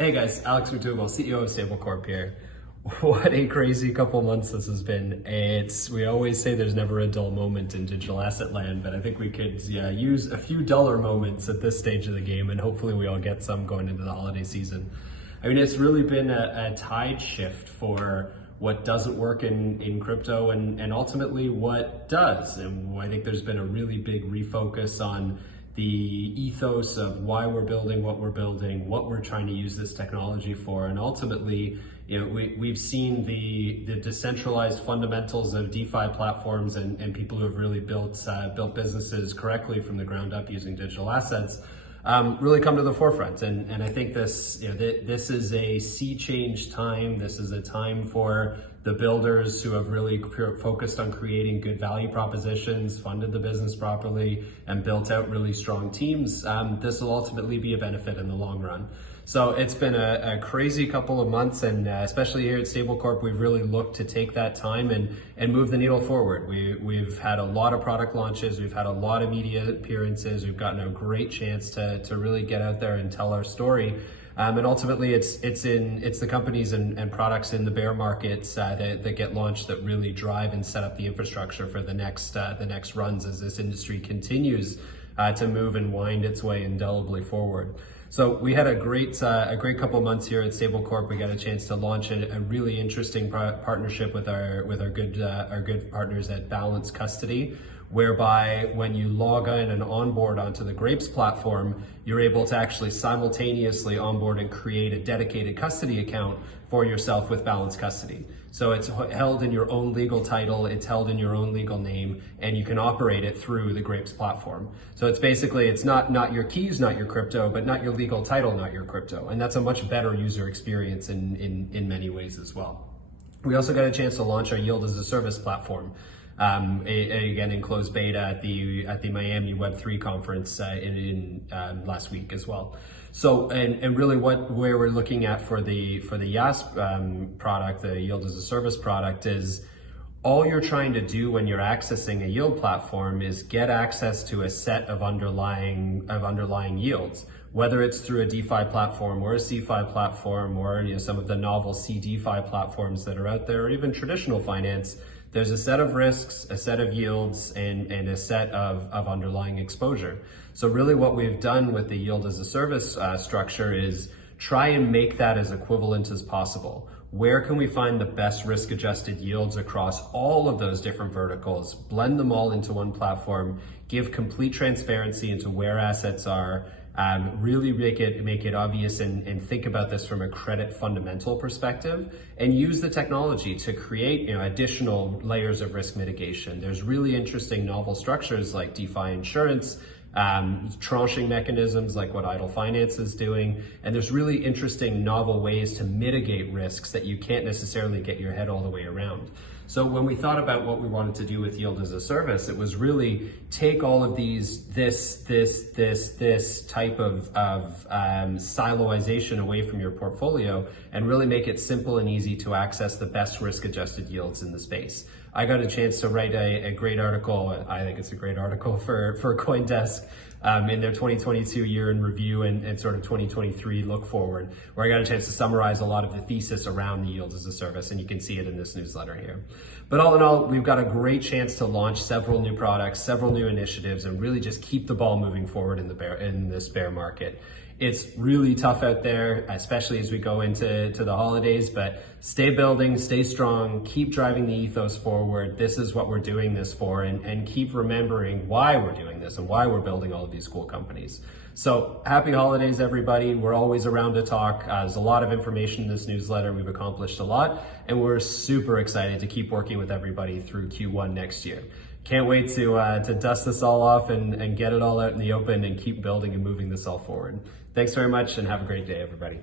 Hey guys, Alex McDougall, CEO of Stablecorp here. What a crazy couple months this has been. We always say there's never a dull moment in digital asset land, but I think we could use a few duller moments at this stage of the game, and hopefully we all get some going into the holiday season. I mean, it's really been a tide shift for what doesn't work in crypto and ultimately what does. And I think there's been a really big refocus on the ethos of why we're building what we're building, what we're trying to use this technology for, and ultimately, we've seen the decentralized fundamentals of DeFi platforms and people who have really built businesses correctly from the ground up using digital assets really come to the forefront. And I think this is a sea change time. This is a time for the builders who have really focused on creating good value propositions, funded the business properly, and built out really strong teams. This will ultimately be a benefit in the long run. So it's been a crazy couple of months, and especially here at Stablecorp, we've really looked to take that time and move the needle forward. We've had a lot of product launches, we've had a lot of media appearances, we've gotten a great chance to really get out there and tell our story. And ultimately, it's the companies and products in the bear markets that get launched that really drive and set up the infrastructure for the next runs as this industry continues to move and wind its way indelibly forward. So we had a great couple months here at Stablecorp. We got a chance to launch a really interesting partnership with our good partners at Balance Custody, whereby when you log in and onboard onto the Grapes platform, you're able to actually simultaneously onboard and create a dedicated custody account for yourself with Balance Custody. So it's held in your own legal title, it's held in your own legal name, and you can operate it through the Grapes platform. So it's not your keys, not your crypto, but not your legal title, not your crypto. And that's a much better user experience in many ways as well. We also got a chance to launch our Yield as a Service platform. Again, in closed beta at the Miami Web3 conference last week as well. So, and really where we're looking at for the YaaS product, the Yield as a Service product, is all you're trying to do when you're accessing a yield platform is get access to a set of underlying yields, whether it's through a DeFi platform or a CeFi platform or some of the novel CeDeFi platforms that are out there, or even traditional finance. There's a set of risks, a set of yields, and a set of underlying exposure. So really what we've done with the Yield as a Service structure is try and make that as equivalent as possible. Where can we find the best risk-adjusted yields across all of those different verticals, blend them all into one platform, give complete transparency into where assets are, really make it obvious and think about this from a credit fundamental perspective, and use the technology to create additional layers of risk mitigation. There's really interesting novel structures like DeFi insurance, tranching mechanisms like what Idle Finance is doing, and there's really interesting novel ways to mitigate risks that you can't necessarily get your head all the way around. So when we thought about what we wanted to do with Yield as a Service, it was really take all of this type of siloization away from your portfolio and really make it simple and easy to access the best risk-adjusted yields in the space. I got a chance to write a great article. I think it's a great article for CoinDesk in their 2022 year in review and sort of 2023 look forward, where I got a chance to summarize a lot of the thesis around the Yield as a Service, and you can see it in this newsletter here. But all in all, we've got a great chance to launch several new products, several new initiatives, and really just keep the ball moving forward in this bear market. It's really tough out there, especially as we go into the holidays, but stay building, stay strong, keep driving the ethos forward. This is what we're doing this for, and keep remembering why we're doing this and why we're building all of these cool companies. So happy holidays, everybody. We're always around to talk. There's a lot of information in this newsletter. We've accomplished a lot, and we're super excited to keep working with everybody through Q1 next year. Can't wait to dust this all off and get it all out in the open and keep building and moving this all forward. Thanks very much, and have a great day, everybody.